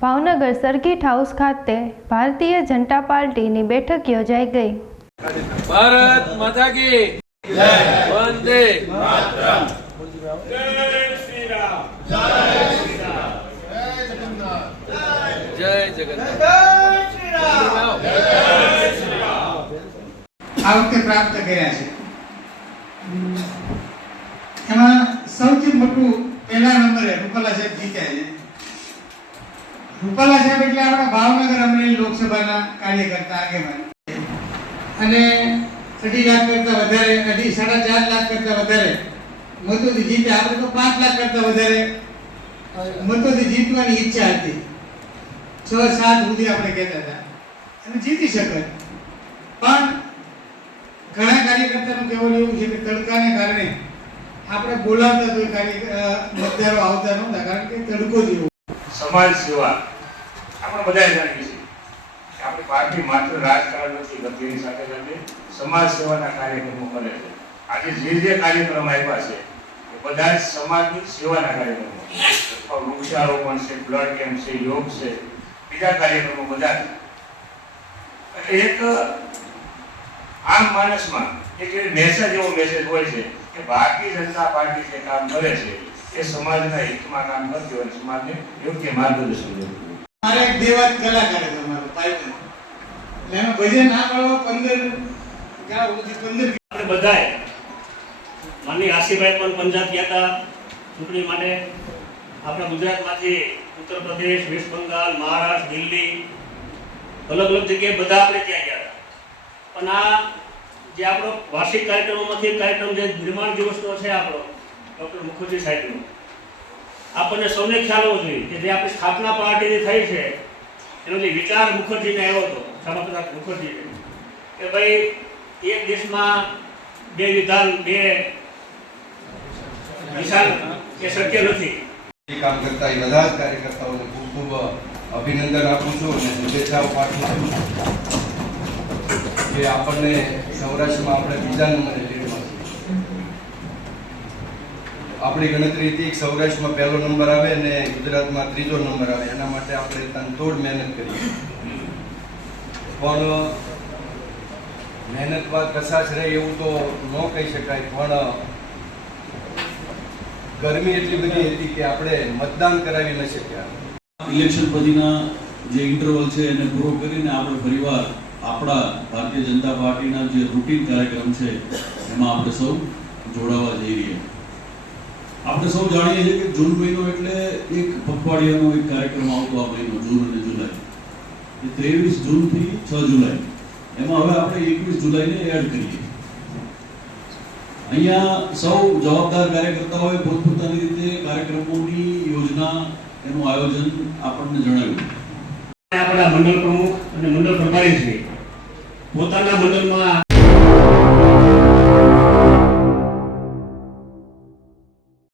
Bhavnagar circuit house ખાતે ભારતીય જનતા પાર્ટીની બેઠક યોજાઈ ગઈ. ભારત માતા કી જય. વંદે જય જગન્નાથ. આ વખતે પ્રાપ્ત કર્યા છે. એમાં સૌથી મોટું પહેલા નંબરે રૂપાલા સાહેબ જીત્યા છે. રૂપાલા સાહેબ એટલે આપણા ભાવનગર અમરેલી લોકસભાના કાર્યકર્તા આગેવાન. અને અઢી લાખ કરતા વધારે, અઢી, સાડા ચાર લાખ કરતા વધારે, મતોથી જીતે. આપણે તો પાંચ લાખ કરતા વધારે, મતોથી જીતવાની ઈચ્છા હતી. છ, સાત સુધી આપણે કહેતા હતા. અને જીતી શકાય. પણ ઘણા કાર્યકર્તાનું કહેવાનું એવું છે કે તડકાને કારણે આપણે બોલાવતા તો કાર્ય મતદારો આવતા નહોતા, કારણ કે તડકો જેવો સમાજ સેવા આપણે બધા જાણીએ છીએ આપણી પાર્ટી માત્ર રાજકારણ નથી કરતી એની સાથે સાથે સમાજ સેવાના કાર્યક્રમો કરે છે આજે જે જે કાર્યક્રમ આપ્યા છે, એ બધા જ સમાજની સેવાના કાર્યક્રમો. અથવા વૃક્ષારોપણ છે, બ્લડ કેમ્પ છે, યોગ છે, બીજા કાર્યક્રમો બધા એક આમ માણસમાં એક મેસેજ એવો મેસેજ હોય છે કે ભારતીય જનતા પાર્ટી જે કામ કરે છે, એ સમાજના હિતમાં કામ કરતી હોય સમાજને યોગ્ય માર્ગદર્શન હોય. મારે એક દેવાત કલાકાર હતો મારો એનો ભજન ગાવ સુધી પંદર આપણે બધાએ માનની આશીભાઈ પણ પંજાબ ગયા હતા ચૂંટણી માટે. આપણા ગુજરાતમાંથી ઉત્તર પ્રદેશ, વેસ્ટ બંગાળ, મહારાષ્ટ્ર, દિલ્હી, અલગ અલગ જગ્યાએ બધા આપણે ત્યાં ગયા હતા. પણ આ જે આપણો વાર્ષિક કાર્યક્રમોમાંથી કાર્યક્રમ જે નિર્માણ દિવસનો છે આપણો, ડૉક્ટર મુખર્જી સાહેબનો. આપણને સૌને ખ્યાલ હોવો જોઈએ કે જે આપણી સ્થાપના પાર્ટીની થઈ છે, એનો જે વિચાર મુખર્જીને આવ્યો હતો શ્યામાપ્રસાદ મુખર્જીને, કે ભાઈ એક દેશમાં બે વિધાન, બે વિશાલ એ શક્ય નથી. કામ કરતા એ બધા જ કાર્યકર્તાઓને ખૂબ ખૂબ અભિનંદન આપું છું અને શુભેચ્છાઓ પાઠવું છું. કે આપણને સૌરાષ્ટ્રમાં આપણે બીજા નંબરે લીડમાં છીએ આપણી ગણતરી સૌરાષ્ટ્રમાં પહેલો નંબર આવે અને ગુજરાતમાં ત્રીજો નંબર આવે. એના માટે આપણે તનતોડ મહેનત કરી. પણ, મહેનત બાદ કશાશ રહે એવું તો ન કહી શકાય, પણ ગરમી એટલી બધી હતી કે આપણે મતદાન કરાવી ન શક્યા. ઇલેક્શન પછીના જે ઇન્ટરવલ છે એને પૂરો કરીને આપણે ફરીવાર આપણા ભારતીય જનતા પાર્ટીના જે રૂટીન કાર્યક્રમ છે, એમાં આપણે સૌ જોડાવા જઈ રહ્યા. આપણે સૌ જાણીએ છીએ કે જૂન મહિનો એટલે એક પખવાડિયાનો એક કાર્યક્રમ આવતો આ મહિનો, જૂન અને જુલાઈ. એ ત્રેવીસ જૂનથી છ જુલાઈ. એમાં હવે આપણે એકવીસ જુલાઈને એડ કરીએ. અહીંયા સૌ જવાબદાર કાર્યકર્તાઓએ પોતપોતાની રીતે કાર્યક્રમોની યોજના એનું આયોજન આપણને જણાવ્યું. આપણા મંડળ પ્રમુખ અને મંડળ પ્રભારી શ્રી પોતાના મંડળમાં